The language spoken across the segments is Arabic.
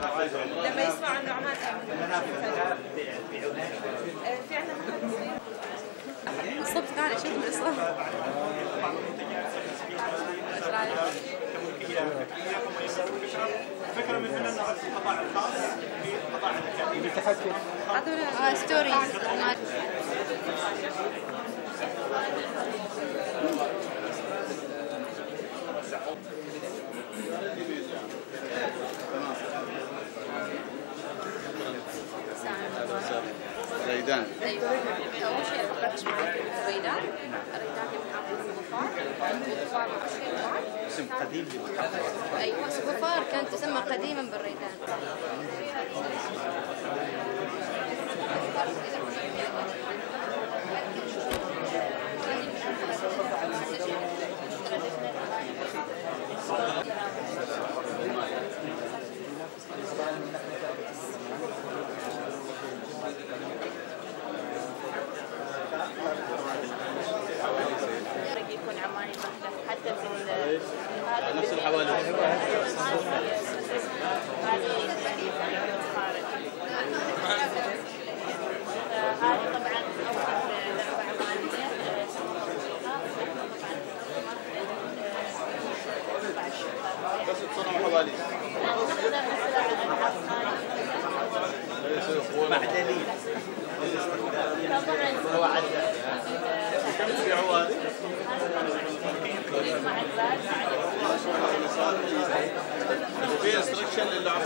لما يسمعوا انه عمان في عندنا الصبح كان اشوف الاسلام. فكرة من هنا انه القطاع الخاص في القطاع الاكاديمي بتحكي ستوريز. ريدان. ايوه اول شيء ركز مع الريدان. الريدان من محافظة الغفار. الغفار اسم قديم لمحافظة. ايوه الغفار كانت تسمى قديما بالريدان. يكون عماني حتى في نفس الحوالي. هذه طبعا بس تصنع حوالي. معدنية. طبعا. في عوالي. وفي انستركشن للعب.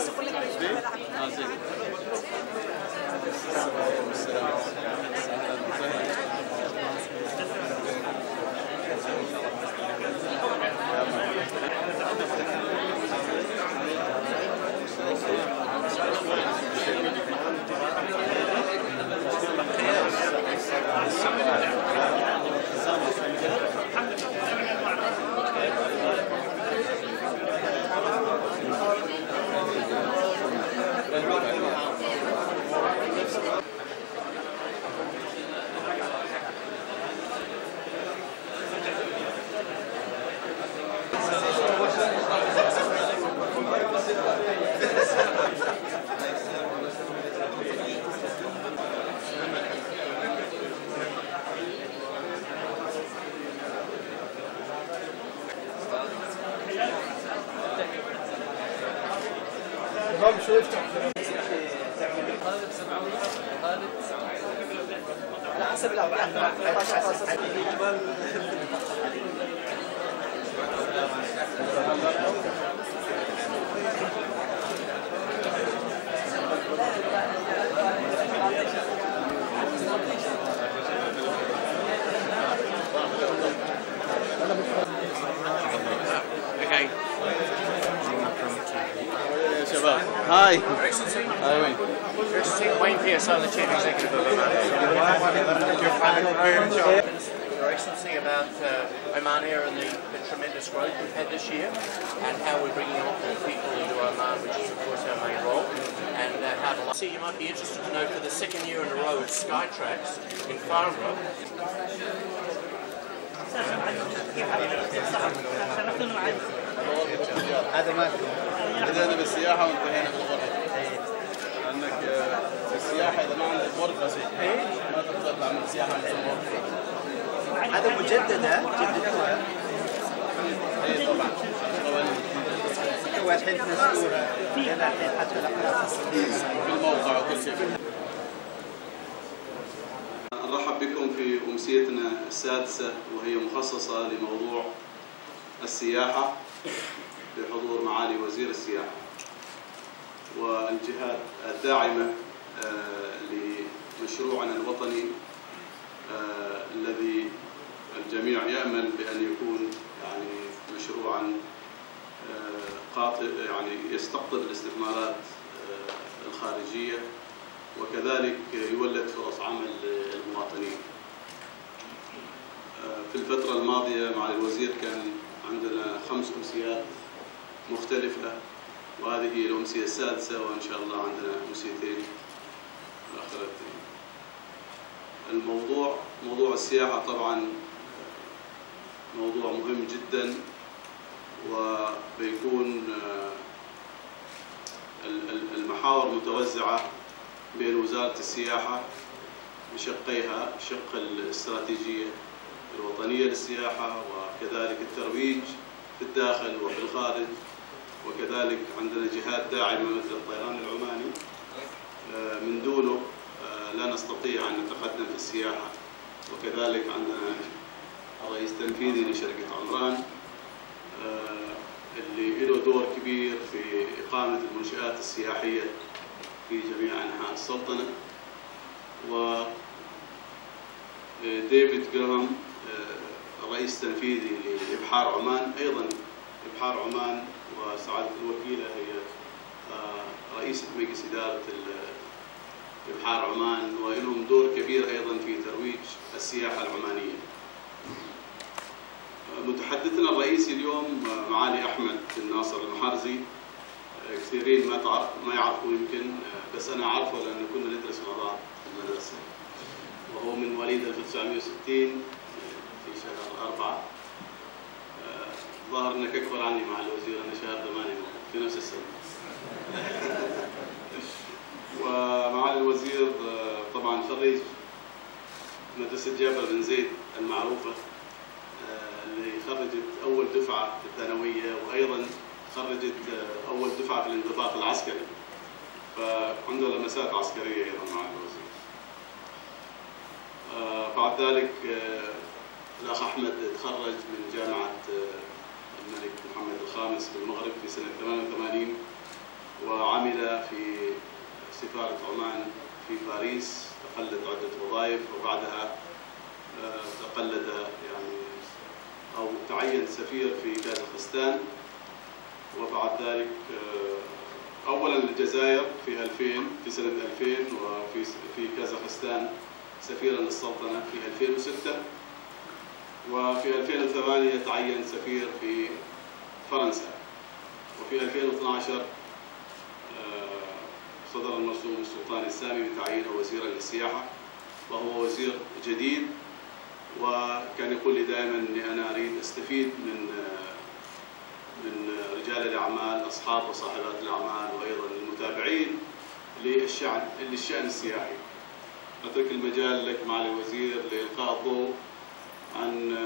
شو يفتح على حسب الأوقات. Hi. Hi, Wayne. Wayne PSO, the Chief Executive of Oman Air. Your Excellency, about Oman Air and the tremendous growth we've had this year, and how we're bringing on more people into Oman, which is of course our main role, and how to. See, you might be interested to know for the second year in a row at Skytrax in Farnborough. هذا ما بدأنا بالسياحة وانتهينا بالغرفة. لأنك السياحة إذا ما عندك غرفة ما تقدر تعمل سياحة مثل الغرفة. هذا مجددة جددوها. إيه طبعا. والحين تنزلوها لنا الحين حتى الأقراص في الموقع وكل شيء. نرحب بكم في أمسيتنا السادسة وهي مخصصة لموضوع السياحة بحضور معالي وزير السياحة والجهات الداعمة لمشروعنا الوطني الذي الجميع يأمل بأن يكون يعني مشروعا يعني يستقطب الاستثمارات الخارجية وكذلك يولد فرص عمل للمواطنين. في الفترة الماضية مع الوزير كان عندنا 5 أمسيات مختلفة، وهذه هي الأمسية السادسة، وإن شاء الله عندنا أمسيتين آخرتين. موضوع السياحة طبعا موضوع مهم جدا، وبيكون محاور متوزعة بين وزارة السياحة بشقيها، شق الاستراتيجية الوطنية للسياحة، وكذلك الترويج في الداخل وفي الخارج، وكذلك عندنا جهات داعمة مثل الطيران العماني من دونه لا نستطيع أن نتقدم في السياحة، وكذلك عندنا الرئيس التنفيذي لشركة عمران اللي له دور كبير في إقامة المنشآت السياحية في جميع أنحاء السلطنة، و ديفيد جراهام الرئيس التنفيذي لإبحار عمان، أيضا إبحار عمان وسعادة الوكيلة هي رئيسة مجلس إدارة إبحار عمان، ولهم دور كبير أيضا في ترويج السياحة العمانية. متحدثنا الرئيسي اليوم معالي أحمد بن ناصر المحرزي، كثيرين ما يعرفوا يمكن، بس أنا أعرفه لأن كنا ندرس مع بعض في المدرسة، وهو من مواليد 1960 في شهر 4. ظاهر انك اكبر عني مع الوزير، انا شهر 8 في نفس السنه. ومعالي الوزير طبعا خريج مدرسه جابر بن زيد المعروفه اللي خرجت اول دفعه في الثانويه، وايضا خرجت اول دفعه في الانضباط العسكري، فعنده لمسات عسكريه ايضا مع الوزير. بعد ذلك الأخ أحمد تخرج من جامعة الملك محمد الخامس في المغرب في سنة 88، وعمل في سفارة عمان في باريس، تقلد عدة وظائف، وبعدها تقلد يعني أو تعين سفير في كازاخستان، وبعد ذلك أولا الجزائر في 2000 في سنة 2000، وفي كازاخستان سفيرا للسلطنة في 2006، وفي 2008 تعين سفير في فرنسا، وفي 2012 صدر المرسوم السلطاني السامي بتعيينه وزيرا للسياحة، وهو وزير جديد، وكان يقول لي دائما اني انا اريد استفيد من رجال الاعمال، اصحاب وصاحبات الاعمال، وايضا المتابعين للشأن السياحي. اترك المجال لك معالي الوزير لإلقاء الضوء عن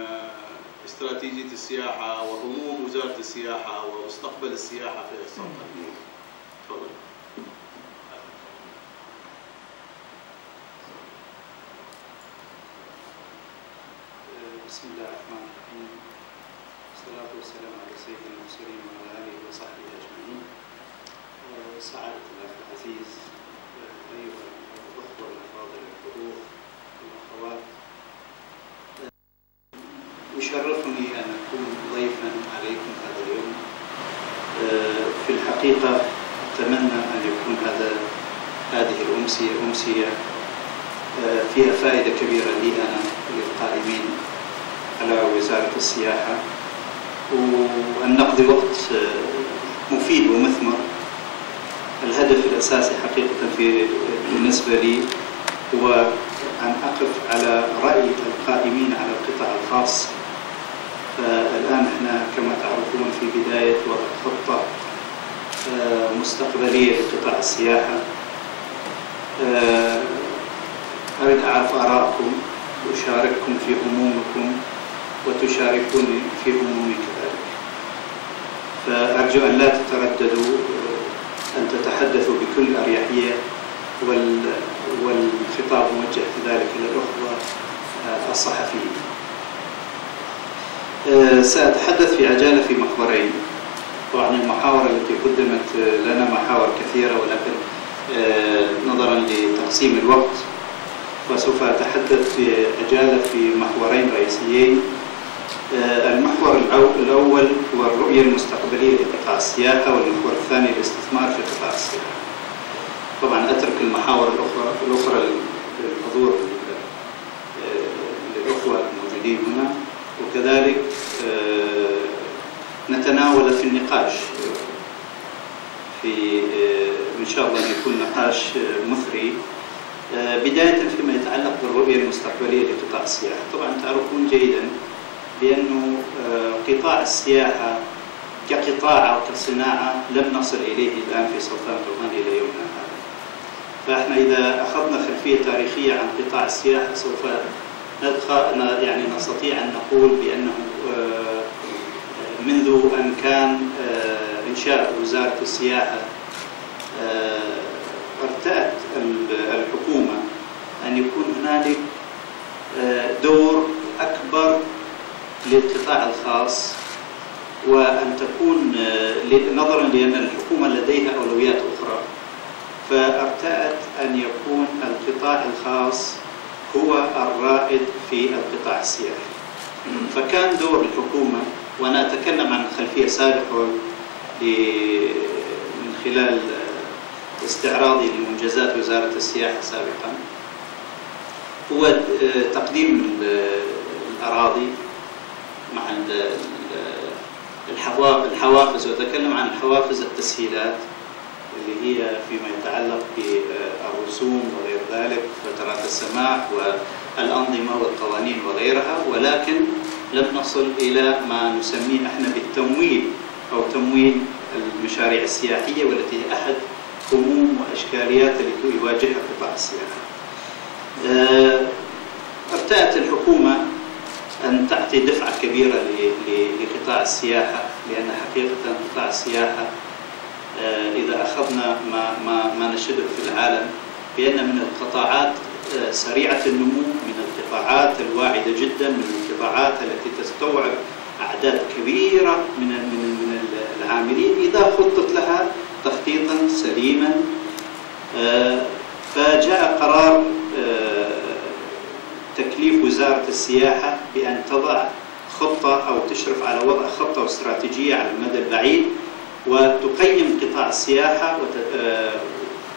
استراتيجية السياحة وهموم وزارة السياحة ومستقبل السياحة في السلطنة. تفضل. بسم الله الرحمن الرحيم، والصلاة والسلام على سيد المرسلين وعلى آله وصحبه أجمعين. سعادة الأخ العزيز، أيها الأخوة الأفاضل الحضور والأخوات، يشرفني أن أكون ضيفا عليكم هذا اليوم. في الحقيقة أتمنى أن يكون هذه الأمسية أمسية فيها فائدة كبيرة لي أنا وللقائمين على وزارة السياحة، وأن نقضي وقت مفيد ومثمر. الهدف الأساسي حقيقة بالنسبة لي هو أن أقف على رأي القائمين على القطاع الخاص. فالآن احنا كما تعرفون في بداية وضع خطة مستقبلية لقطاع السياحة. أريد أعرف آراءكم وأشارككم في همومكم وتشاركوني في همومي كذلك. فأرجو أن لا تترددوا أن تتحدثوا بكل أريحية، والخطاب موجه كذلك إلى الأخوة الصحفيين. سأتحدث في عجالة في محورين. طبعا المحاور التي قدمت لنا محاور كثيرة، ولكن نظرا لتقسيم الوقت فسوف أتحدث في عجالة في محورين رئيسيين. المحور الأول هو الرؤية المستقبلية لقطاع السياحة، والمحور الثاني الاستثمار في قطاع السياحة. طبعا أترك المحاور الأخرى للحضور للأخوة الموجودين هنا، وكذلك نتناول في النقاش في إن شاء الله أن يكون نقاش مثري. بداية فيما يتعلق بالرؤية المستقبلية لقطاع السياحة. طبعا تعرفون جيدا بأنه قطاع السياحة كقطاع أو كصناعة لم نصل إليه الآن في سلطنة عمان إلى يومنا هذا. فإحنا إذا أخذنا خلفية تاريخية عن قطاع السياحة سوف نستطيع أن نقول بأنه منذ أن كان إنشاء وزارة السياحة ارتأت الحكومة أن يكون هنالك دور أكبر للقطاع الخاص، وأن تكون نظرا لأن الحكومة لديها أولويات أخرى، فارتأت أن يكون القطاع الخاص هو الرائد في القطاع السياحي. فكان دور الحكومة، وأنا أتكلم عن خلفية سابقة من خلال استعراضي لمنجزات وزارة السياحة سابقا، هو تقديم الأراضي مع الحوافز، وأتكلم عن الحوافز التسهيلات اللي هي فيما يتعلق بالرسوم وغير ذلك، فترات السماح والأنظمة والقوانين وغيرها، ولكن لم نصل إلى ما نسميه احنا بالتمويل أو تمويل المشاريع السياحية، والتي هي أحد هموم وأشكاليات التي يواجهها قطاع السياحة. ارتأت الحكومة أن تعطي دفعة كبيرة لقطاع السياحة، لأن حقيقة قطاع السياحة إذا أخذنا ما نشهده في العالم بأن من القطاعات سريعة النمو، من القطاعات الواعدة جدا، من القطاعات التي تستوعب أعداد كبيرة من العاملين إذا خطط لها تخطيطا سليما. فجاء قرار تكليف وزارة السياحة بأن تضع خطة أو تشرف على وضع خطة واستراتيجية على المدى البعيد، وتقيم قطاع السياحة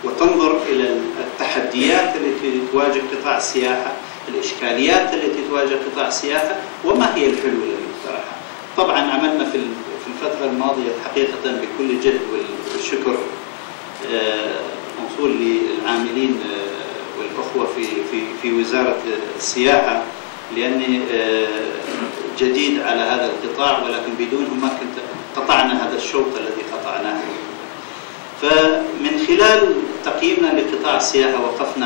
وتنظر إلى التحديات التي تواجه قطاع السياحة، الإشكاليات التي تواجه قطاع السياحة، وما هي الحلول المقترحة. طبعا عملنا في الفترة الماضية حقيقة بكل جد والشكر موصول للعاملين والأخوة في وزارة السياحة، لأني جديد على هذا القطاع، ولكن بدونهم ما كنت قطعنا هذا الشوط الذي قطعناه. فمن خلال تقييمنا لقطاع السياحة وقفنا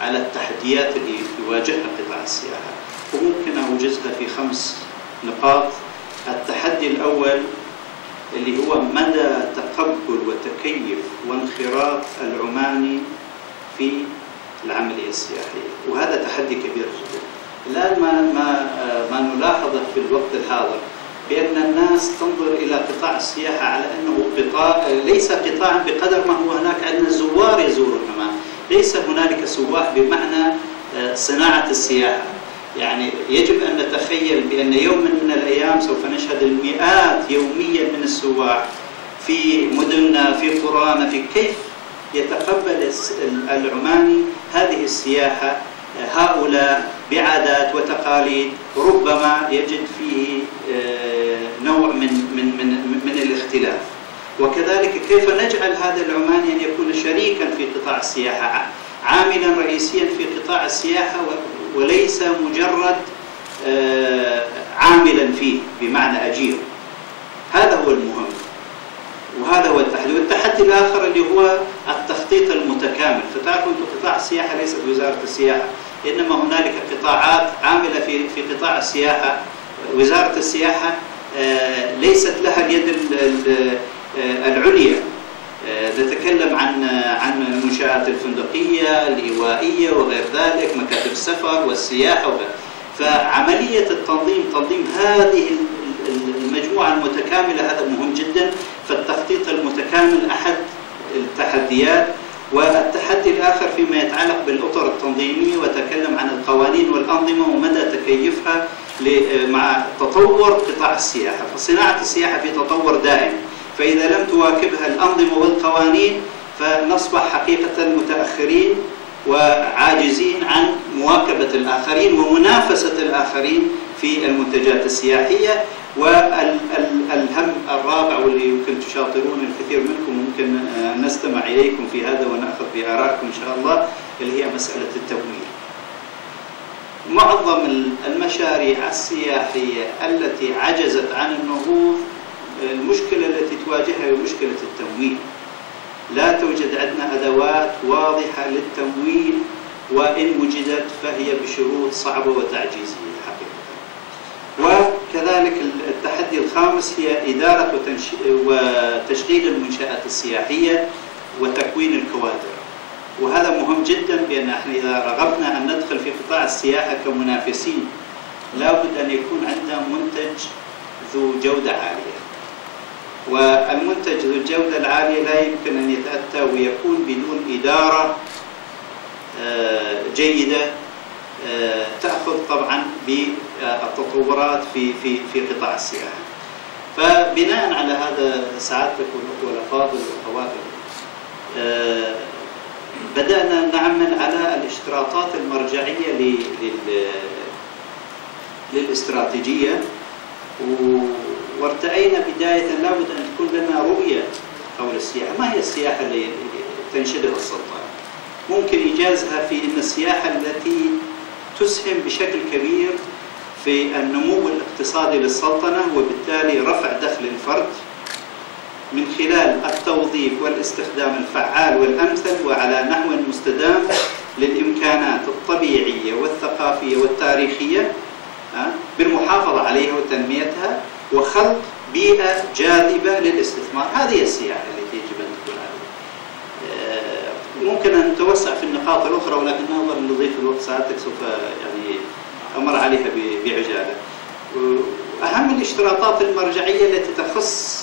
على التحديات اللي يواجهها قطاع السياحة، وممكن أوجزها في 5 نقاط. التحدي الأول اللي هو مدى تقبل وتكيف وانخراط العماني في العملية السياحية، وهذا تحدي كبير جدا. الآن ما نلاحظه في الوقت الحاضر بأن الناس تنظر إلى قطاع السياحة على أنه قطاع ليس قطاعا بقدر ما هو هناك عندنا زوار يزورون عمان، ليس هنالك سواح بمعنى صناعة السياحة. يعني يجب أن نتخيل بأن يوم من الأيام سوف نشهد المئات يوميا من السواح في مدننا، في قرانا، في كيف يتقبل العماني هذه السياحة، هؤلاء بعادات وتقاليد ربما يجد فيه نوع من الاختلاف. وكذلك كيف نجعل هذا العماني أن يكون شريكا في قطاع السياحة، عاملا رئيسيا في قطاع السياحة، وليس مجرد عاملا فيه بمعنى أجير. هذا هو المهم، وهذا هو التحدي. والتحدي الآخر اللي هو التخطيط المتكامل. فتعرفوا أنتم قطاع السياحة ليست وزارة السياحة، إنما هنالك قطاعات عاملة في قطاع السياحة. وزارة السياحة ليست لها اليد العليا. نتكلم عن المنشآت الفندقية، الإيوائية وغير ذلك، مكاتب السفر والسياحة وغير. فعملية تنظيم هذه المجموعة المتكاملة هذا مهم جدا. فالتخطيط المتكامل أحد التحديات. والتحدي الآخر فيما يتعلق بالأطر التنظيمية، وتكلم عن القوانين والأنظمة ومدى تكيفها مع تطور قطاع السياحة. فصناعة السياحة في تطور دائم، فإذا لم تواكبها الأنظمة والقوانين فنصبح حقيقة متأخرين وعاجزين عن مواكبة الآخرين ومنافسة الآخرين في المنتجات السياحية. والهم الرابع واللي يمكن تشاطرون الكثير منكم، ممكن نستمع إليكم في هذا ونأخذ بآرائكم إن شاء الله، اللي هي مسألة التمويل. معظم المشاريع السياحية التي عجزت عن النهوض المشكلة التي تواجهها هي مشكلة التمويل. لا توجد عندنا أدوات واضحة للتمويل، وإن وجدت فهي بشروط صعبة وتعجيزية حقيقة. وكذلك التحدي الخامس هي إدارة وتشغيل المنشآت السياحية وتكوين الكوادر. وهذا مهم جدا، بأن احنا إذا رغبنا أن ندخل في قطاع السياحة كمنافسين لابد أن يكون عندنا منتج ذو جودة عالية. والمنتج ذو الجودة العالية لا يمكن أن يتأتى ويكون بدون إدارة جيدة تأخذ طبعا بالتطورات في قطاع السياحة. فبناء على هذا سعادتك والأخوة الأفاضل والأخوات، بدأنا نعمل على الاشتراطات المرجعية للاستراتيجية، وارتأينا بداية لابد أن تكون لنا رؤية حول السياحة. ما هي السياحة اللي تنشدها السلطنة؟ ممكن إيجازها في أن السياحة التي تسهم بشكل كبير في النمو الاقتصادي للسلطنة، وبالتالي رفع دخل الفرد من خلال التوظيف والاستخدام الفعال والأمثل وعلى نحو مستدام للإمكانات الطبيعية والثقافية والتاريخية، بالمحافظة عليها وتنميتها وخلق بيئة جاذبة للاستثمار. هذه السياحة التي يجب أن تكون عليها. ممكن أن نتوسع في النقاط الأخرى، ولكن نظرا لضيق الوقت ساعتك سوف يعني أمر عليها بعجالة. أهم الاشتراطات المرجعية التي تخص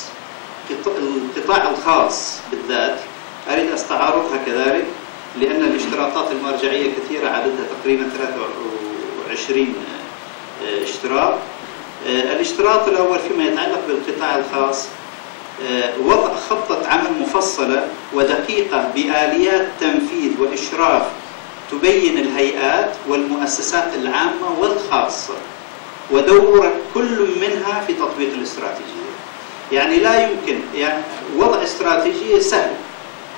القطاع الخاص بالذات أريد أستعرضها كذلك، لأن الاشتراطات المرجعية كثيرة، عددها تقريبا 23 اشتراط. الاشتراط الأول فيما يتعلق بالقطاع الخاص وضع خطة عمل مفصلة ودقيقة بآليات تنفيذ وإشراف تبين الهيئات والمؤسسات العامة والخاصة ودور كل منها في تطبيق الاستراتيجية. يعني لا يمكن وضع استراتيجية سهل،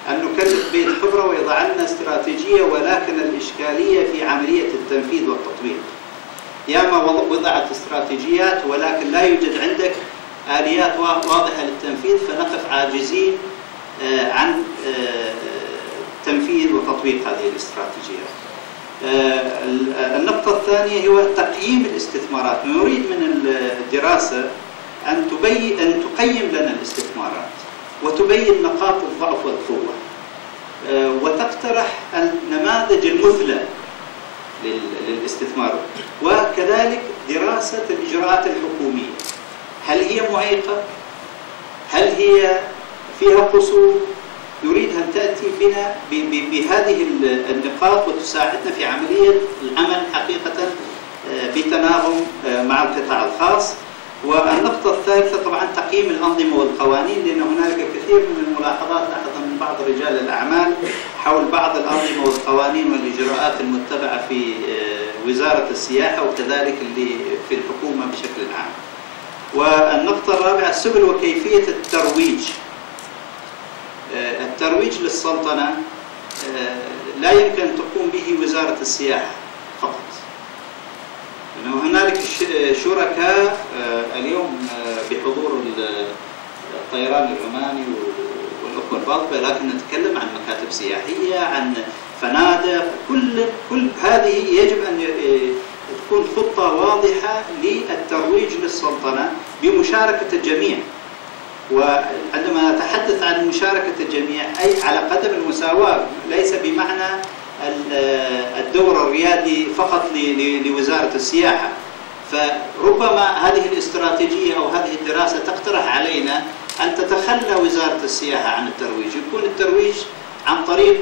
أن نكلف بيت خبرة ويضع لنا استراتيجية، ولكن الإشكالية في عملية التنفيذ والتطبيق. ياما وضعت استراتيجيات ولكن لا يوجد عندك آليات واضحة للتنفيذ، فنقف عاجزين عن تنفيذ وتطبيق هذه الاستراتيجيات. النقطة الثانية هو تقييم الاستثمارات. نريد من الدراسة أن تقيم لنا الاستثمارات وتبين نقاط الضعف والقوة، وتقترح النماذج المثلى للاستثمار، وكذلك دراسة الإجراءات الحكومية. هل هي معيقة؟ هل هي فيها قصور؟ نريد أن تأتي بنا بهذه النقاط وتساعدنا في عملية العمل حقيقة بتناغم مع القطاع الخاص. والنقطة الثالثة طبعا تقييم الأنظمة والقوانين، لأن هنالك كثير من الملاحظات لاحظها من بعض رجال الأعمال حول بعض الأنظمة والقوانين والإجراءات المتبعة في وزارة السياحة وكذلك اللي في الحكومة بشكل عام. والنقطة الرابعة سبل وكيفية الترويج. الترويج للسلطنة لا يمكن أن تقوم به وزارة السياحة فقط، لأنه هنالك شركاء اليوم بحضور الطيران العماني والأخوة الفاضلة، لكن نتكلم عن مكاتب سياحية، عن فنادق، كل هذه يجب أن تكون خطة واضحة للترويج للسلطنة بمشاركة الجميع. وعندما نتحدث عن مشاركة الجميع أي على قدم المساواة، ليس بمعنى الدور الريادي فقط لوزارة السياحة. فربما هذه الاستراتيجية أو هذه الدراسة تقترح علينا أن تتخلى وزارة السياحة عن الترويج، يكون الترويج عن طريق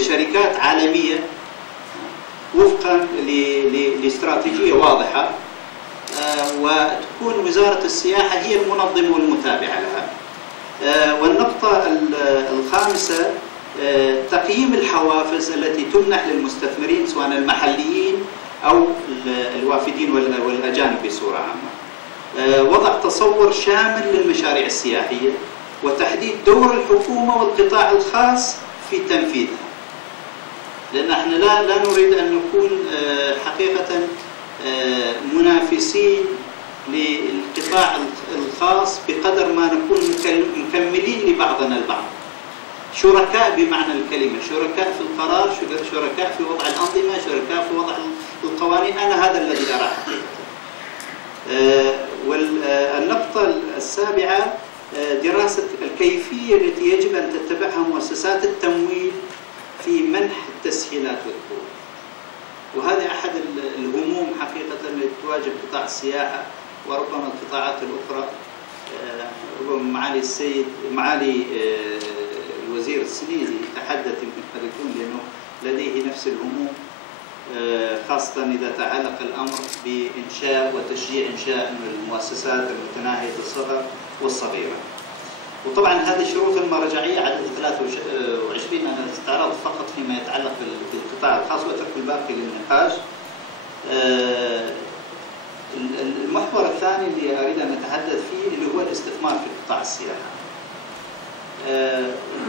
شركات عالمية وفقا لاستراتيجية واضحة، وتكون وزارة السياحة هي المنظمة والمتابعة لها. والنقطة الخامسة تقييم الحوافز التي تمنح للمستثمرين سواء المحليين أو الوافدين والأجانب بصورة عامة. وضع تصور شامل للمشاريع السياحية وتحديد دور الحكومة والقطاع الخاص في تنفيذها، لأن احنا لا نريد أن نكون حقيقة منافسين للقطاع الخاص بقدر ما نكون مكملين لبعضنا البعض، شركاء بمعنى الكلمة، شركاء في القرار، شركاء في وضع الأنظمة، شركاء في وضع القوانين. أنا هذا الذي أراه حقيقة. والنقطة السابعة دراسة الكيفية التي يجب أن تتبعها مؤسسات التمويل في منح التسهيلات والقروض. وهذا أحد الهموم حقيقة التي تواجه قطاع السياحة وربما القطاعات الأخرى. ربما معالي الوزير السنيدي تحدث يمكن قد يكون لأنه لديه نفس الهموم، خاصة إذا تعلق الأمر بإنشاء وتشجيع إنشاء المؤسسات المتناهية الصغر والصغيرة. وطبعا هذه الشروط المراجعية عدد 23 أنا استعرضت فقط فيما يتعلق بالقطاع الخاص وأترك الباقي للنقاش. المحور الثاني اللي أريد أن أتحدث فيه اللي هو الاستثمار في قطاع السياحة.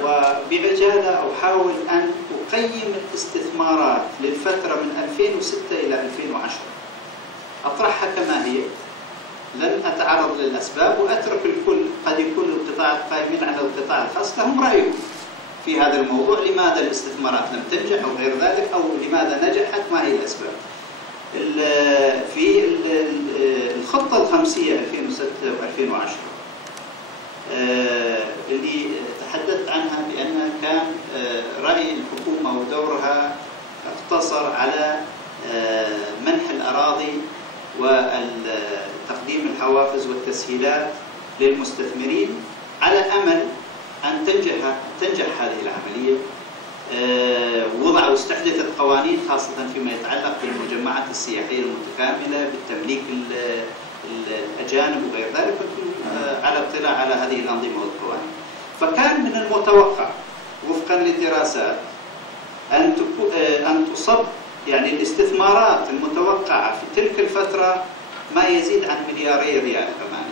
وبعجالة أحاول أن أقيم الاستثمارات للفترة من 2006 إلى 2010، أطرحها كما هي، لن أتعرض للأسباب وأترك الكل. قد يكون القطاع القائمين على القطاع الخاص لهم رأيهم في هذا الموضوع، لماذا الاستثمارات لم تنجح أو غير ذلك، أو لماذا نجحت، ما هي الأسباب. في الخطة الخمسية 2006 و2010 اللي تحدثت عنها بأن كان رأي الحكومة ودورها اقتصر على منح الأراضي وتقديم الحوافز والتسهيلات للمستثمرين على أمل أن تنجح هذه العملية. وضع واستحدثت قوانين خاصة فيما يتعلق بالمجمعات السياحية المتكاملة، بالتمليك الأجانب وغير ذلك، على اطلاع على هذه الأنظمة والقوانين. فكان من المتوقع وفقا للدراسات أن تصب يعني الاستثمارات المتوقعة في تلك الفترة ما يزيد عن 2 مليار ريال كمان.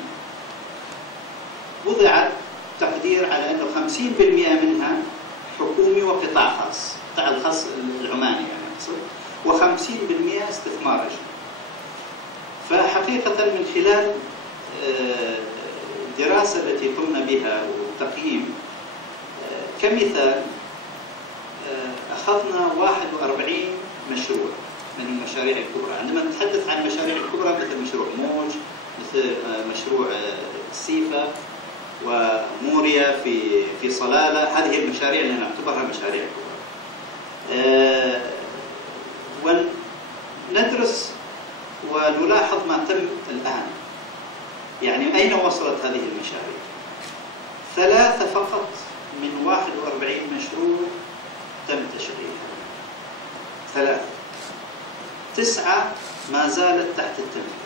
وضعت تقدير على أنه 50% منها حكومي وقطاع خاص، القطاع الخاص العماني يعني أقصد، و50% استثمار رجل. فحقيقة من خلال الدراسة التي قمنا بها والتقييم كمثال، أخذنا 41 مشروع من المشاريع الكبرى. عندما نتحدث عن المشاريع الكبرى مثل مشروع موج، مثل مشروع السيفا وموريا في صلالة، هذه المشاريع اللي نعتبرها مشاريع كبرى. وندرس ونلاحظ ما تم الآن، يعني أين وصلت هذه المشاريع. 3 فقط من 41 مشروع تم تشغيلها، 3. 9 ما زالت تحت التنفيذ،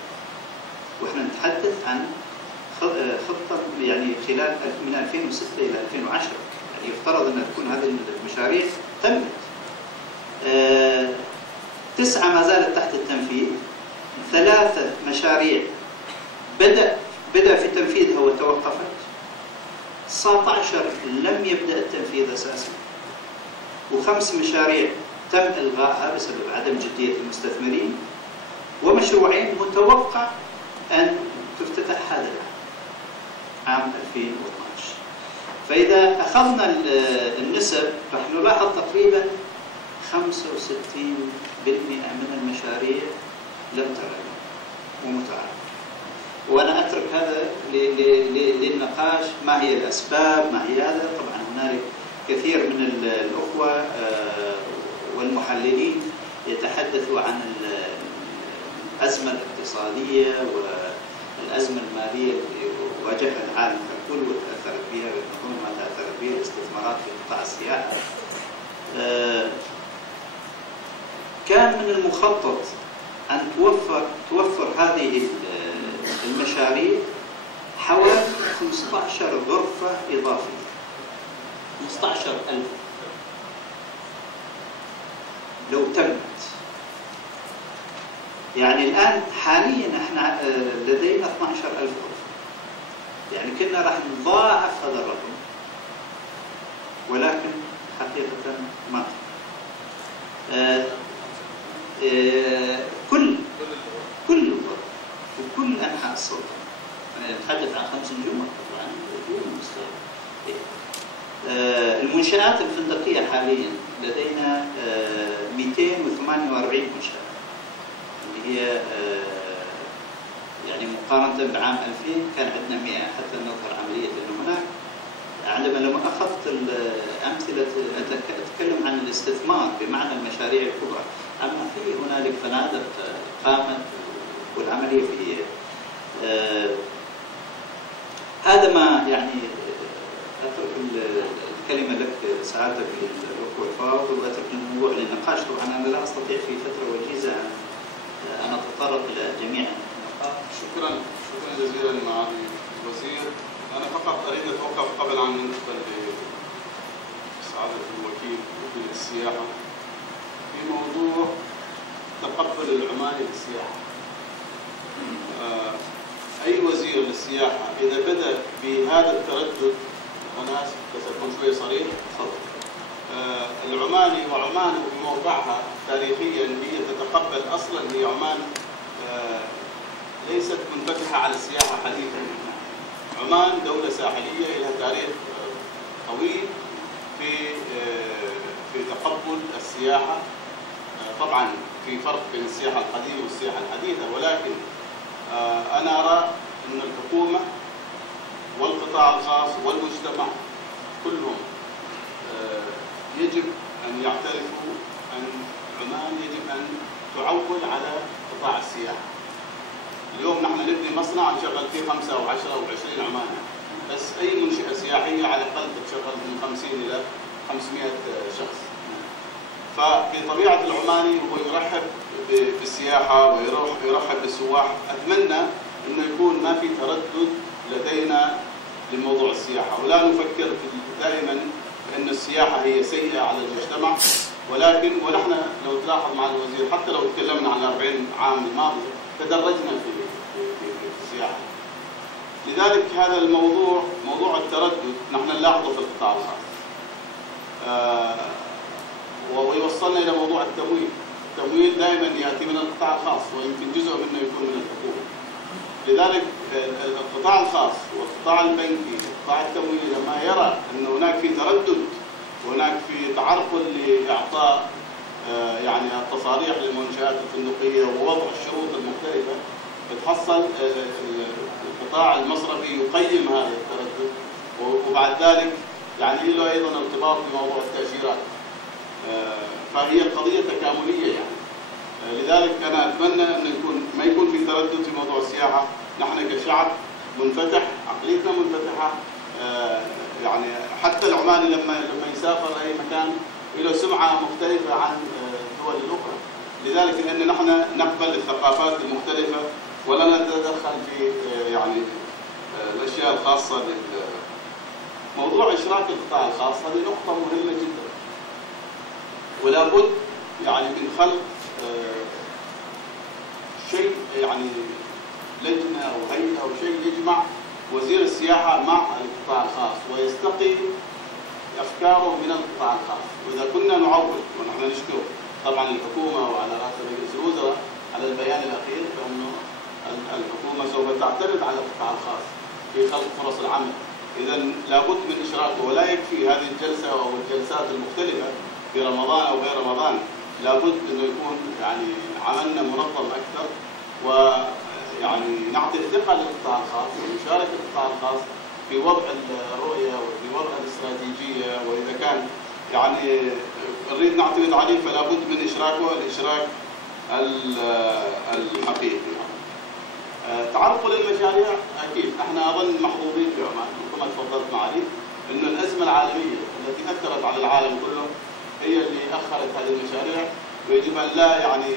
وإحنا نتحدث عن خطة يعني خلال من 2006 إلى 2010، يعني يفترض أن تكون هذه المشاريع تمت. 9 ما زالت تحت التنفيذ، 3 مشاريع بدأ في تنفيذها وتوقفت، 19 لم يبدأ التنفيذ أساسا، و5 مشاريع تم إلغائها بسبب عدم جدية المستثمرين، ومشروعين متوقع أن تفتتح هذا العام، عام 2012. فإذا أخذنا النسب راح نلاحظ تقريبا 65% من المشاريع لم ترى ومتعارف. وأنا أترك هذا للنقاش، ما هي الأسباب، ما هي هذا. طبعا هنالك كثير من الأخوة والمحللين يتحدثوا عن الأزمة الاقتصادية والأزمة المالية التي واجهها العالم ككل وتأثرت بها، ونظن ما تأثرت بها الاستثمارات في قطاع السياحة. كان من المخطط أن توفر هذه المشاريع حوالي 15 غرفة إضافية، 15,000 لو تمت. يعني الآن حاليا احنا لدينا 12,000 غرفة، يعني كنا راح نضاعف هذا الرقم، ولكن حقيقة ما كل الغرف في كل أنحاء الصين السلطنة. نتحدث عن 5 نجوم طبعا بدون مستوى. المنشآت الفندقية حاليا لدينا 248 منشأة اللي هي يعني مقارنة بعام 2000 كان عندنا 100 حتى نظهر عملية انه هناك. عندما لما اخذت الامثله اتكلم عن الاستثمار بمعنى المشاريع الكبرى، اما في هنالك فنادق قامت والعمليه في هذا ما يعني اترك الكلمه لك سعادتك للركوع فاضل واترك الموضوع للنقاش. طبعا انا لا استطيع في فتره وجيزه ان اتطرق الى جميع النقاط. شكرا جزيلا معالي الوزير. أنا فقط أريد أن أتوقف قبل أن ندخل لسعادة الوكيل وكيل السياحة في موضوع تقبل العمالي للسياحة. أي وزير للسياحة إذا بدأ بهذا التردد، أنا آسف بس أكون شوي صريح، العماني وعمان بموقعها تاريخيا هي تتقبل أصلا، هي عمان ليست منفتحة على السياحة حديثا. عمان دولة ساحلية لها تاريخ طويل في تقبل السياحة. طبعا في فرق بين السياحة القديمة والسياحة الحديثة، ولكن أنا أرى أن الحكومة والقطاع الخاص والمجتمع كلهم يجب أن يعترفوا أن عمان يجب أن تعول على قطاع السياحة. اليوم نحن نبني مصنع نشغل فيه 5 أو 10 أو 20 عمانة، بس أي منشأة سياحية على الأقل تشغل من 50 إلى 500 شخص. ففي طبيعة العماني هو يرحب بالسياحة ويرحب بالسواح. أتمنى أنه يكون ما في تردد لدينا لموضوع السياحة، ولا نفكر دائما بأن السياحة هي سيئة على المجتمع، ونحن لو تلاحظ مع الوزير حتى لو تكلمنا عن 40 عام الماضي تدرجنا في السياحة. لذلك هذا الموضوع، موضوع التردد، نحن نلاحظه في القطاع الخاص. ويوصلنا إلى موضوع التمويل. التمويل دائما يأتي من القطاع الخاص، ويمكن جزء منه يكون من الحكومة. لذلك القطاع الخاص والقطاع البنكي والقطاع التمويلي لما يرى أن هناك في تردد وهناك في تعرقل لإعطاء يعني التصاريح للمنشآت الفندقية ووضع الشروط المختلفة، بتحصل القطاع المصرفي يقيم هذا التردد، وبعد ذلك يعني له أيضا ارتباط بموضوع التأشيرات. فهي قضية تكاملية يعني. لذلك أنا أتمنى أن ما يكون في تردد في موضوع السياحة. نحن كشعب منفتح، عقليتنا منفتحة، يعني حتى العماني لما يسافر أي مكان له سمعة مختلفة عن الدول الأخرى. لذلك لأن نحن نقبل الثقافات المختلفة ولا نتدخل في يعني الأشياء الخاصة موضوع إشراك القطاع الخاص. هذه نقطة مهمة جدا، ولا بد يعني من خلق شيء يعني لجنة أو هيئة أو شيء يجمع وزير السياحة مع القطاع الخاص ويستقي أفكاره من القطاع الخاص. وإذا كنا نعول، ونحن نشكر طبعا الحكومة وعلى رأس رئيس الوزراء على البيان الأخير، فإنه الحكومة سوف تعتمد على القطاع الخاص في خلق فرص العمل. إذا لابد من إشراكه، ولا يكفي هذه الجلسة أو الجلسات المختلفة في رمضان أو غير رمضان. لابد أنه يكون يعني عملنا منظم أكثر، ويعني نعطي ثقة للقطاع الخاص ونشارك القطاع الخاص في وضع الرؤية وفي وضع الاستراتيجية. وإذا كان يعني نريد نعتمد عليه فلا بد من إشراكه الإشراك الحقيقي. تعرقل المشاريع أكيد نحن أظن محظوظين في عمان، كما تفضلت معالي أن الأزمة العالمية التي أثرت على العالم كله هي اللي أخرت هذه المشاريع، ويجب أن لا يعني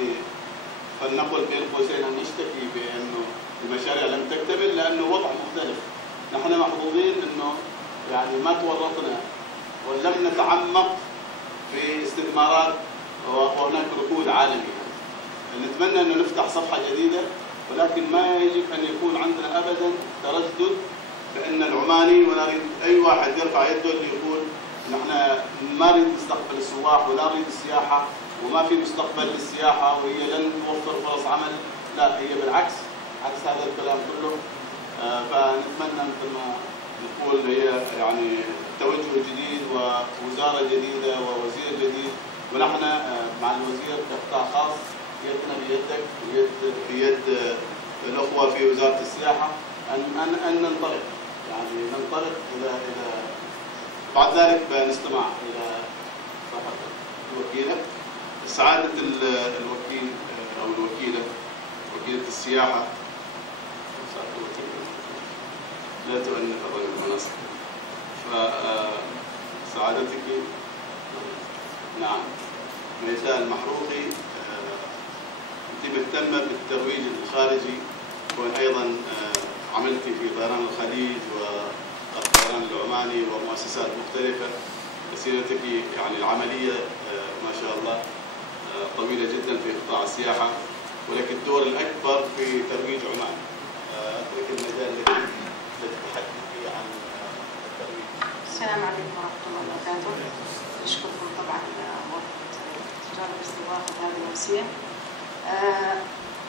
فلنقل بين قوسين أن نشتكي بأنه المشاريع لم تكتمل لأنه وضع مختلف. نحن محظوظين أنه يعني ما تورطنا ولم نتعمق في استثمارات وهناك ركود عالمي. نتمنى أن نفتح صفحة جديدة، ولكن ما يجب أن يكون عندنا أبدا تردد بأن العماني، ولا نريد أي واحد يرفع يده اللي يقول نحن ما نريد نستقبل السواح ولا نريد السياحة وما في مستقبل للسياحة وهي لن توفر فرص عمل. لا، هي بالعكس، عكس هذا الكلام كله. ونتمنى مثل ما نقول هي يعني توجه جديد ووزاره جديده ووزير جديد، ونحن مع الوزير كقطاع خاص يدنا بيدك بيد الاخوه في وزاره السياحه ان ننطلق، يعني ننطلق الى بعد ذلك بنستمع الى الوكيله. سعاده الوكيل او الوكيله وكيله السياحه لا تؤنف الرجل المناصب، فسعادتك نعم ميساء المحروقي انت مهتمه بالترويج الخارجي، وايضا عملت في طيران الخليج والطيران العماني ومؤسسات مختلفه. مسيرتك يعني العمليه ما شاء الله طويله جدا في قطاع السياحه، ولكن الدور الاكبر في ترويج عمان. اترك المجال لك لتتحدثي عن الترويج. السلام عليكم ورحمه الله وبركاته. نشكركم طبعا وفد تجاره الاستضافه هذه الامسيه.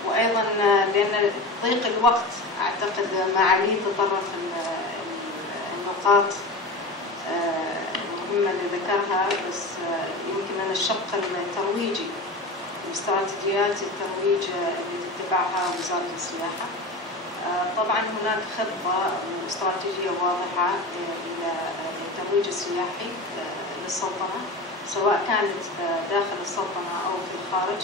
وايضا لان ضيق الوقت اعتقد معالي تطرق النقاط المهمه اللي ذكرها، بس يمكن أن الشق الترويجي واستراتيجيات الترويج اللي تتبعها وزاره السياحه. طبعا هناك خطه واستراتيجيه واضحه الى الترويج السياحي للسلطنه، سواء كانت داخل السلطنه او في الخارج.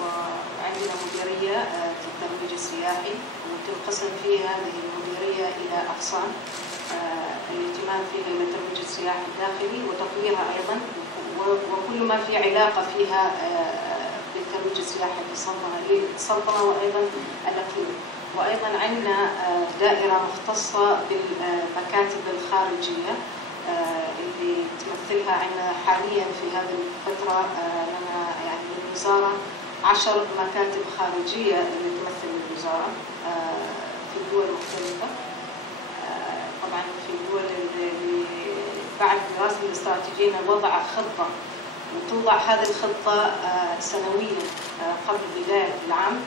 وعندنا مديريه للترويج السياحي، وتنقسم فيها هذه المديريه الى اقسام. الاهتمام فيها الى الترويج السياحي الداخلي وتطويرها ايضا، وكل ما في علاقه فيها بالترويج السياحي للسلطنه وايضا الاقليم. وايضا عندنا دائره مختصه بالمكاتب الخارجيه اللي تمثلها عندنا حاليا في هذه الفتره لنا يعني بالوزاره 10 مكاتب خارجيه اللي تمثل الوزاره في دول مختلفه. طبعا في الدول اللي بعد دراسه الاستراتيجيه وضع خطه، وتوضع هذه الخطه سنويا قبل بدايه العام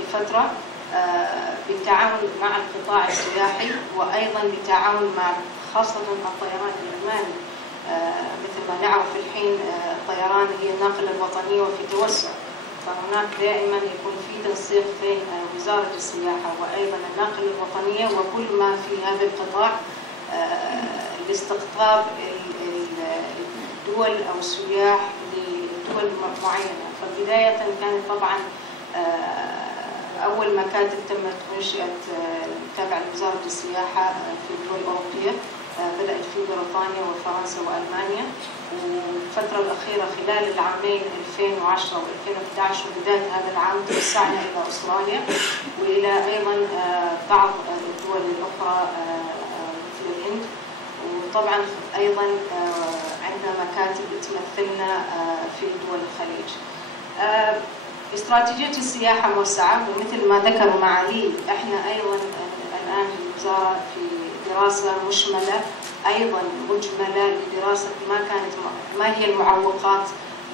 بفتره، بالتعاون مع القطاع السياحي، وايضا بالتعاون مع خاصه الطيران العماني. مثل ما نعرف الحين الطيران هي الناقله الوطنيه وفي توسع، فهناك دائما يكون في تنسيق بين وزاره السياحه وايضا الناقله الوطنيه وكل ما في هذا القطاع لاستقطاب الدول او السياح لدول معينه. فبدايه كانت طبعا أول مكاتب تمت أنشئت تابعة لوزارة السياحة في الدول الأوروبية، بدأت في بريطانيا وفرنسا وألمانيا، والفترة الأخيرة خلال العامين 2010 و2011 وبداية هذا العام توسعنا إلى أستراليا وإلى أيضا بعض الدول الأخرى مثل الهند. وطبعا أيضا عندنا مكاتب تمثلنا في دول الخليج. استراتيجية السياحة موسعة، ومثل ما ذكر معالي احنا ايضا الان في الوزارة في دراسة مشملة ايضا مجملة لدراسة ما هي المعوقات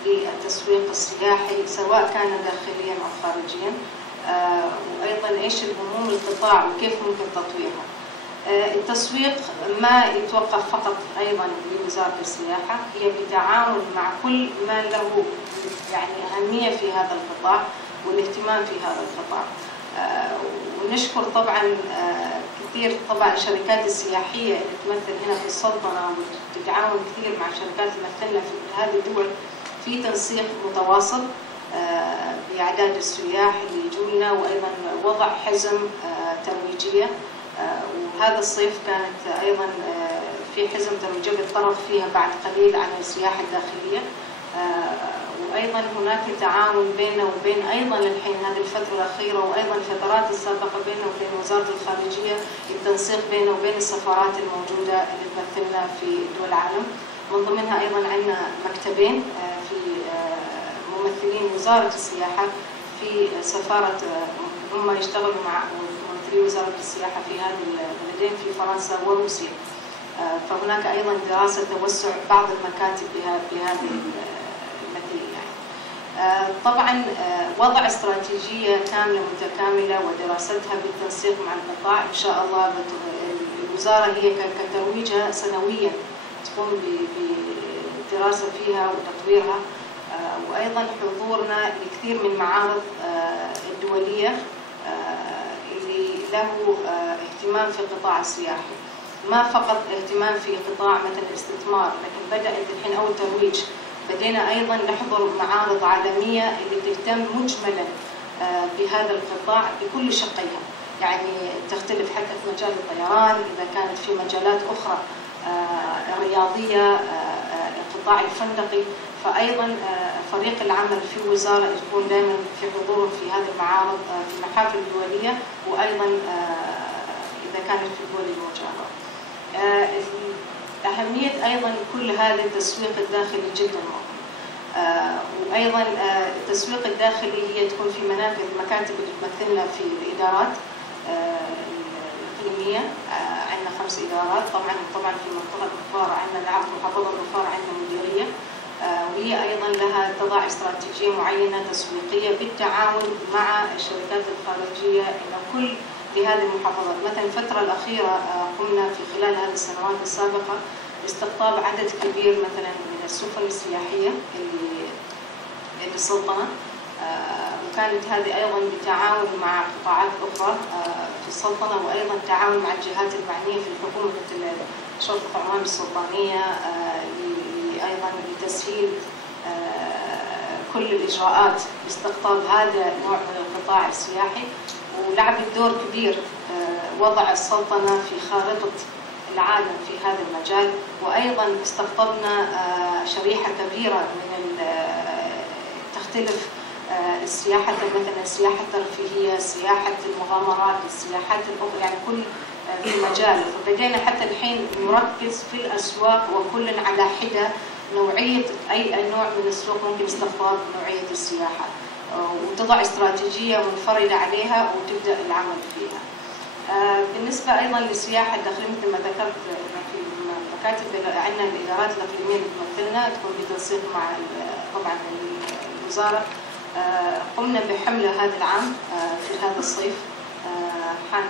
للتسويق السياحي سواء كان داخليا او خارجيا، وايضا ايش الهموم القطاع وكيف ممكن تطويرها. التسويق ما يتوقف فقط ايضا لوزارة السياحة، هي بتعاون مع كل ما له يعني أهمية في هذا القطاع والاهتمام في هذا القطاع. ونشكر طبعا كثير طبعا الشركات السياحية اللي تمثل هنا في السلطنة وتتعاون كثير مع شركات تمثلنا في هذه الدول في تنسيق متواصل بإعداد السياح اللي يجوا لنا، وأيضا وضع حزم ترويجية. وهذا الصيف كانت أيضا في حزم ترويجية بيتطرق فيها بعد قليل عن السياحة الداخلية. وأيضا هناك تعاون بيننا وبين أيضا الحين هذه الفترة الأخيرة وأيضا الفترات السابقة بيننا وبين وزارة الخارجية، التنسيق بيننا وبين السفارات الموجودة اللي تمثلنا في دول العالم. من ضمنها أيضا عندنا مكتبين في ممثلين وزارة السياحة في سفارة، هم يشتغلوا مع ممثلي وزارة السياحة في هذه البلدين في فرنسا وروسيا. فهناك أيضا دراسة توسع بعض المكاتب بهذه المثل يعني. طبعا وضع استراتيجية كاملة متكاملة ودراستها بالتنسيق مع القطاع. إن شاء الله الوزارة هي كترويجها سنويا تقوم بدراسة فيها وتطويرها، وأيضا حضورنا لكثير من المعارض الدولية اللي له اهتمام في القطاع السياحي، ما فقط اهتمام في قطاع مثل الاستثمار، لكن بدأت الحين أو الترويج. بدينا أيضا نحضر معارض عالمية اللي تهتم مجملا بهذا القطاع بكل شقيها، يعني تختلف حتى في مجال الطيران، إذا كانت في مجالات أخرى الرياضية، القطاع الفندقي. فأيضا فريق العمل في الوزارة يكون دائما في حضور في هذه المعارض في محافل دولية، وأيضا إذا كانت في الدول المجاورة. أهمية أيضا كل هذا التسويق الداخلي جدا مهم، وأيضا التسويق الداخلي هي تكون في مكاتب اللي تمثلنا في الإدارات الإقليمية. عندنا 5 إدارات، طبعا في منطقة ظفار عندنا محافظة ظفار عندنا مديرية، وهي أيضا لها تضع استراتيجية معينة تسويقية بالتعاون مع الشركات الخارجية إلى كل لهذه المحافظات. مثلا الفترة الأخيرة قمنا في خلال هذه السنوات السابقة باستقطاب عدد كبير مثلا من السفن السياحية اللي السلطنة، وكانت هذه أيضا بالتعاون مع قطاعات أخرى في السلطنة، وأيضا التعاون مع الجهات المعنية في الحكومة مثل شرطة عمان السلطانية أيضا لتسهيل كل الإجراءات باستقطاب هذا النوع من القطاع السياحي. ولعبت دور كبير وضع السلطنة في خارطة العالم في هذا المجال، وأيضا استقطبنا شريحة كبيرة من تختلف السياحة، مثلا السياحة الترفيهية، سياحة المغامرات، السياحات الأخرى، يعني كل في مجال. فبدينا حتى الحين نركز في الأسواق وكل على حدة نوعية أي نوع من السوق ممكن استقطاب نوعية السياحة، وتضع استراتيجية منفردة عليها وتبدأ العمل فيها. بالنسبة أيضا للسياحة الداخلية مثل ما ذكرت في مكاتب عندنا الإدارات الإقليمية اللي تمثلنا تكون بتنسيق مع طبعا الوزارة. قمنا بحملة هذا العام في هذا الصيف، حان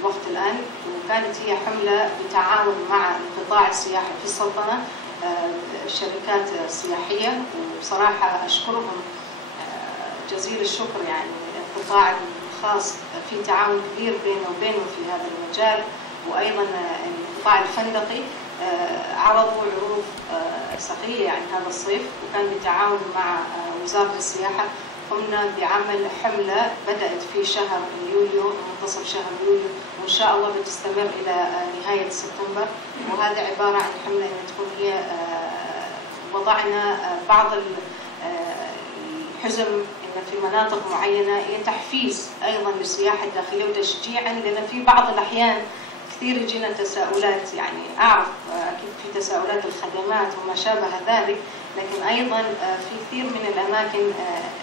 الوقت الآن، وكانت هي حملة بتعاون مع القطاع السياحي في السلطنة، الشركات السياحية، وبصراحة أشكرهم جزيل الشكر. يعني القطاع الخاص في تعاون كبير بينه وبينه في هذا المجال، وأيضا القطاع الفندقي عرضوا عروض سخية يعني هذا الصيف، وكان بالتعاون مع وزارة السياحة. قمنا بعمل حملة بدأت في شهر يوليو، منتصف شهر يوليو، وإن شاء الله بتستمر إلى نهاية سبتمبر. وهذا عبارة عن حملة تكون هي وضعنا بعض الحزم في مناطق معينة، هي تحفيز أيضا للسياحة الداخلية وتشجيعا، لأن في بعض الأحيان كثير يجينا تساؤلات، يعني أعرف أكيد في تساؤلات الخدمات وما شابه ذلك، لكن أيضا في كثير من الأماكن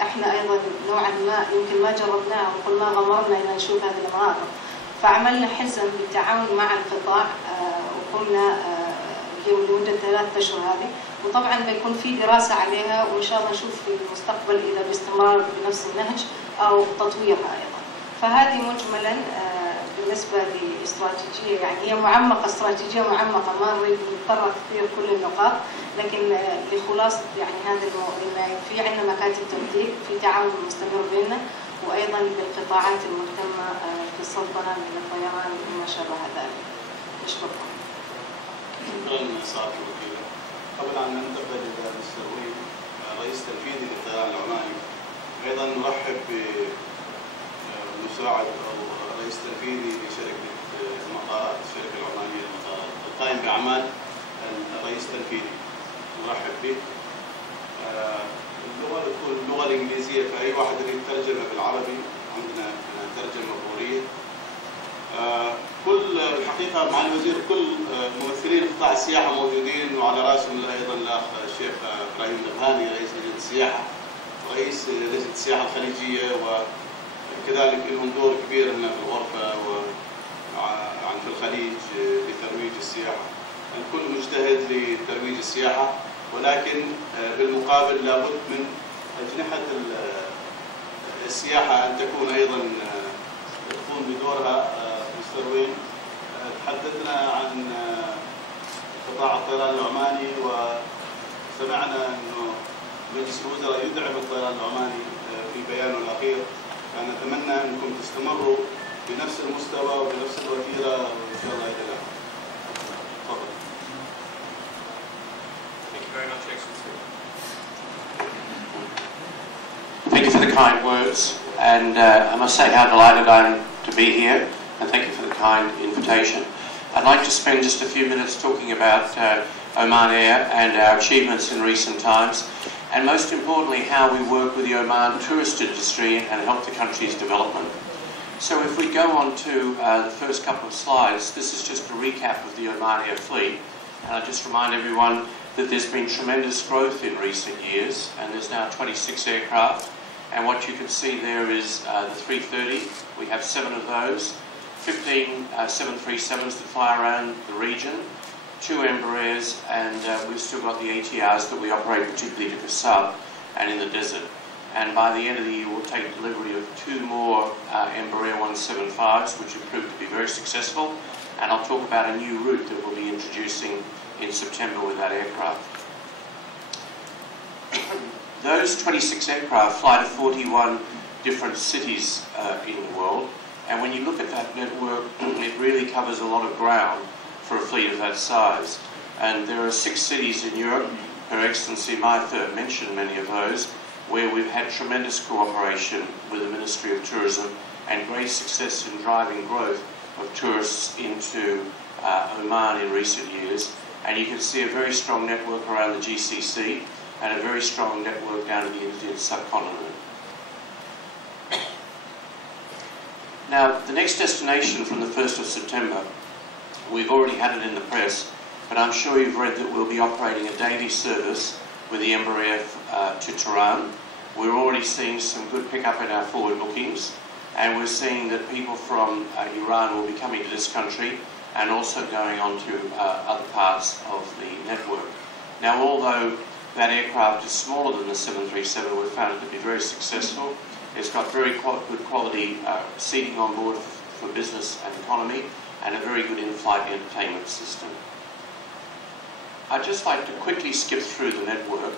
إحنا أيضا نوعا ما يمكن ما جربناها وقلنا غمرنا إلى نشوف هذه المناطق. فعملنا حزم بالتعاون مع القطاع، وقمنا لمدة 3 أشهر هذه، وطبعا بيكون في دراسة عليها، وإن شاء الله نشوف في المستقبل إذا باستمرار بنفس النهج أو تطويرها أيضا. فهذه مجملا بالنسبة لاستراتيجية، يعني هي معمقة، استراتيجية معمقة، ما نريد نتطرق كثير كل النقاط، لكن لخلاصة يعني هذا إن في عندنا مكاتب تنظيف في تعاون مستمر بيننا، وأيضا بالقطاعات المهتمة في السلطنة من الطيران وما شابه ذلك. أشكركم. شكرا سعادة الوكيلة. قبل أن ننتقل إلى مستر وزير رئيس تنفيذي للطيران العماني، أيضا نرحب بمساعد أو رئيس تنفيذي لشركة المطارات، الشركة العمانية للمطارات القائم بعمان، الرئيس التنفيذي نرحب به. اللغة تكون اللغة الإنجليزية، فأي واحد يريد ترجمة بالعربي عندنا ترجمة فورية. كل الحقيقة مع الوزير كل ممثلين قطاع السياحة موجودين، وعلى رأسهم أيضا الأخ الشيخ إبراهيم نبهاني رئيس لجنة السياحة ورئيس لجنة السياحة الخليجية، وكذلك لهم دور كبير هنا في الغرفة وعن في الخليج لترويج السياحة. الكل مجتهد لترويج السياحة، ولكن بالمقابل لابد من أجنحة السياحة أن تكون أيضا تقوم بدورها مستر وين. تحدثنا عن قطاع الطيران العماني، وسمعنا أنه مجلس الوزراء يدعم الطيران العماني في بيانه الأخير، فنتمنى أنكم تستمروا بنفس المستوى وبنفس الوتيرة إن شاء الله إلى الآخر. تفضل. Thank you very much, Excellency. Thank you for the kind words, and I must say how delighted I am to be here, and thank you for the kind invitation. I'd like to spend just a few minutes talking about Oman Air and our achievements in recent times, and most importantly how we work with the Oman tourist industry and help the country's development. So if we go on to the first couple of slides, this is just a recap of the Oman Air fleet, and I just remind everyone that there's been tremendous growth in recent years, and there's now 26 aircraft, and what you can see there is the 330, we have 7 of those, 15 737s that fly around the region, 2 Embraers, and we've still got the ATRs that we operate particularly to Kasab and in the desert. And by the end of the year we'll take delivery of 2 more Embraer 175s, which have proved to be very successful, and I'll talk about a new route that we'll be introducing in September with that aircraft. Those 26 aircraft fly to 41 different cities in the world, and when you look at that network, it really covers a lot of ground for a fleet of that size. And there are 6 cities in Europe, Her Excellency Martha mentioned many of those, where we've had tremendous cooperation with the Ministry of Tourism and great success in driving growth of tourists into Oman in recent years. And you can see a very strong network around the GCC and a very strong network down in the Indian subcontinent. Now, the next destination from the 1st of September, we've already had it in the press, but I'm sure you've read that we'll be operating a daily service with the Embraer to Tehran. We're already seeing some good pickup in our forward bookings, and we're seeing that people from Iran will be coming to this country and also going on to other parts of the network. Now, although that aircraft is smaller than the 737, we've found it to be very successful. It's got very good quality seating on board for business and economy, and a very good in-flight entertainment system. I'd just like to quickly skip through the network,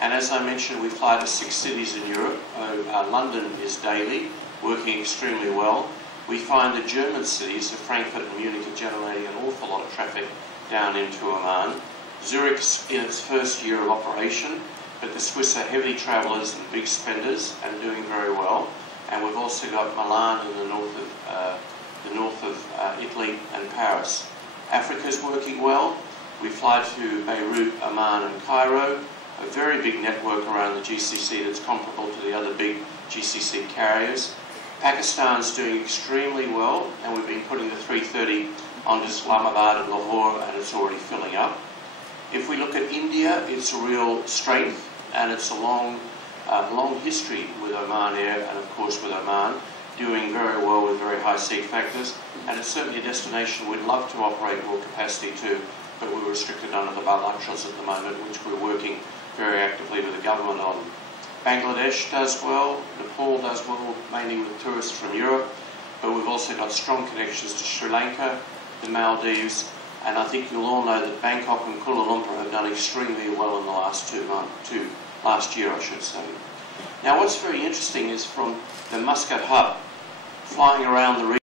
and as I mentioned, we fly to 6 cities in Europe. London is daily, working extremely well. We find the German cities of Frankfurt and Munich are generating an awful lot of traffic down into Oman. Zurich's in its first year of operation, but the Swiss are heavy travellers and big spenders and doing very well. And we've also got Milan in the north of Italy and Paris. Africa's working well. We fly to Beirut, Amman and Cairo, a very big network around the GCC that's comparable to the other big GCC carriers. Pakistan's doing extremely well, and we've been putting the 330 onto Islamabad and Lahore, and it's already filling up. If we look at India, it's a real strength, and it's a long history with Oman Air and of course with Oman, doing very well with very high seat factors, and it's certainly a destination we'd love to operate more capacity to, but we're restricted under the Balakshas at the moment, which we're working very actively with the government on. Bangladesh does well, Nepal does well, mainly with tourists from Europe, but we've also got strong connections to Sri Lanka, the Maldives, and I think you'll all know that Bangkok and Kuala Lumpur have done extremely well in the last last year, I should say. Now, what's very interesting is from the Muscat hub, flying around the region,